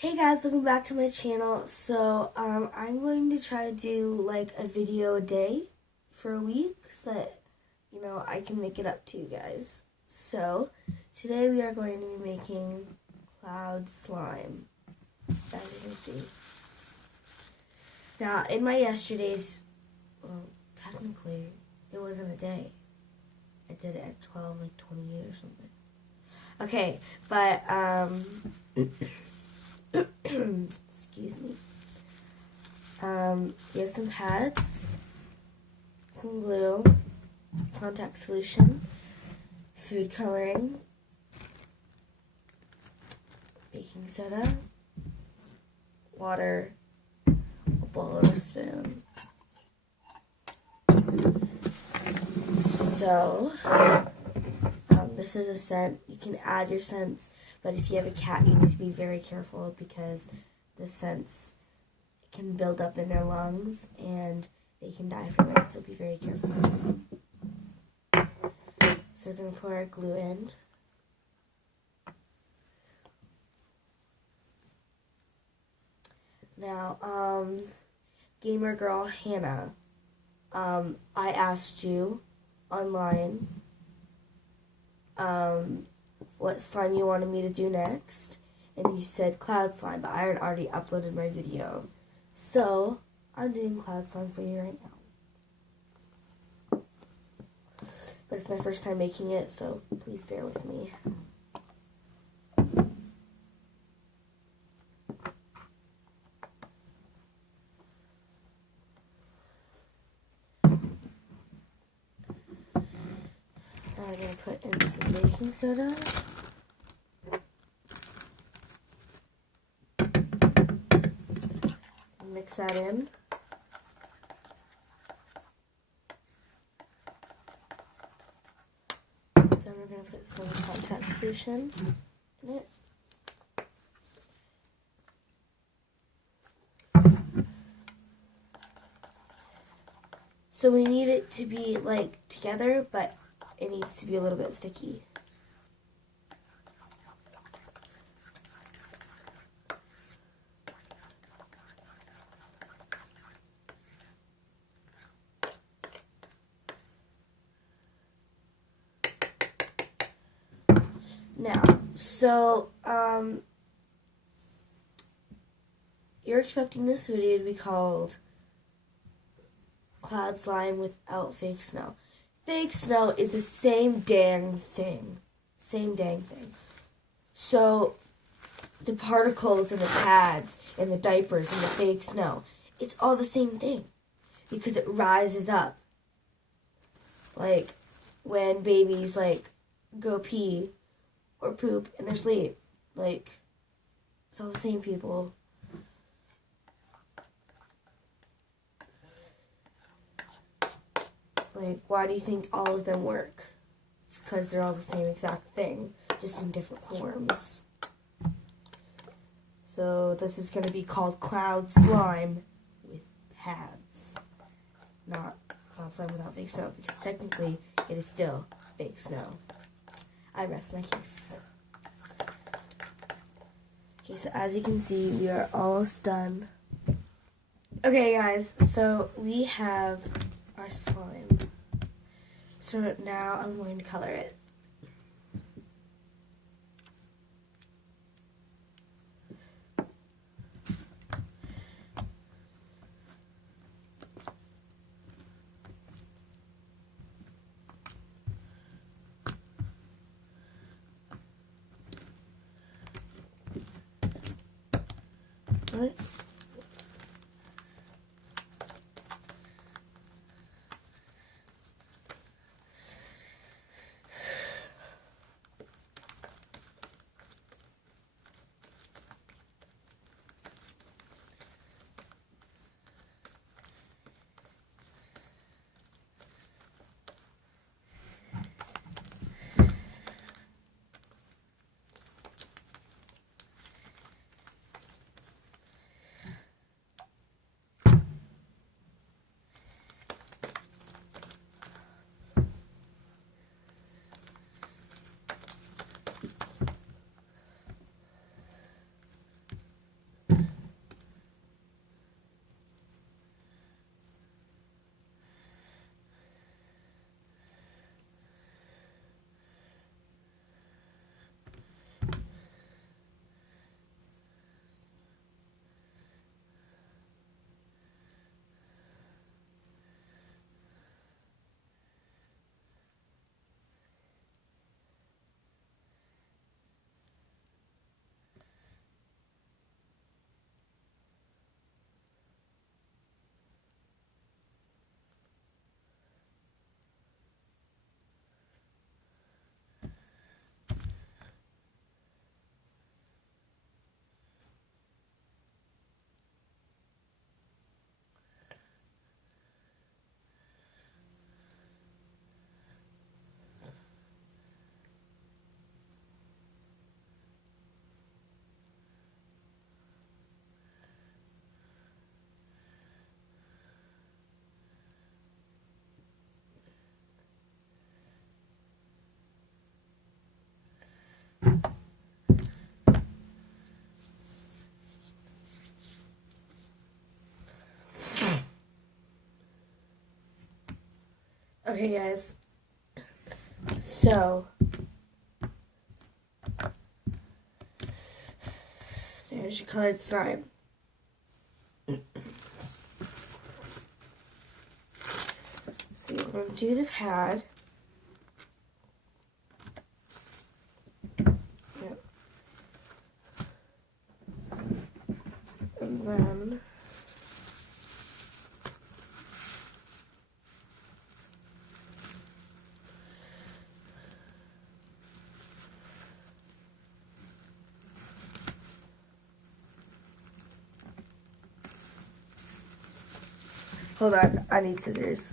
Hey guys, welcome back to my channel. So I'm going to try to do like a video a day for a week so that I can make it up to you guys. So today we are going to be making cloud slime, as you can see. Now in my yesterday's, well, technically it wasn't a day. I did it at 12, like 28 or something. Okay, but excuse me. Here's some pads, some glue, contact solution, food coloring, baking soda, water, a bowl and a spoon. So, this is a scent. You can add your scents, but if you have a cat, you need to be very careful because the scents can build up in their lungs and they can die from it, so be very careful. So we're going to pour our glue in. Now, gamer girl Hannah, I asked you online what slime you wanted me to do next, and you said cloud slime, but I had already uploaded my video. So, I'm doing cloud slime for you right now. But it's my first time making it, so please bear with me. Now I'm going to put in some baking soda. Mix that in. Then we're going to put some contact solution in it. So we need it to be like together, but it needs to be a little bit sticky. Now, so, you're expecting this video to be called Cloud Slime Without Fake Snow. Fake snow is the same dang thing. Same dang thing. So, the particles and the pads and the diapers and the fake snow, it's all the same thing because it rises up. Like, when babies, go pee or poop in their sleep. Like, it's all the same, people. Like, why do you think all of them work? It's because they're all the same exact thing, just in different forms. So, this is going to be called Cloud Slime with pads. Not Cloud Slime without fake snow, because technically, it is still fake snow. I rest my case. Okay, so as you can see, we are almost done. Okay, guys, so we have our slime. So now I'm going to color it. Right. Okay, guys. So there's your colored slime. So you're going to do the pad. Yep. And then hold on, I need scissors.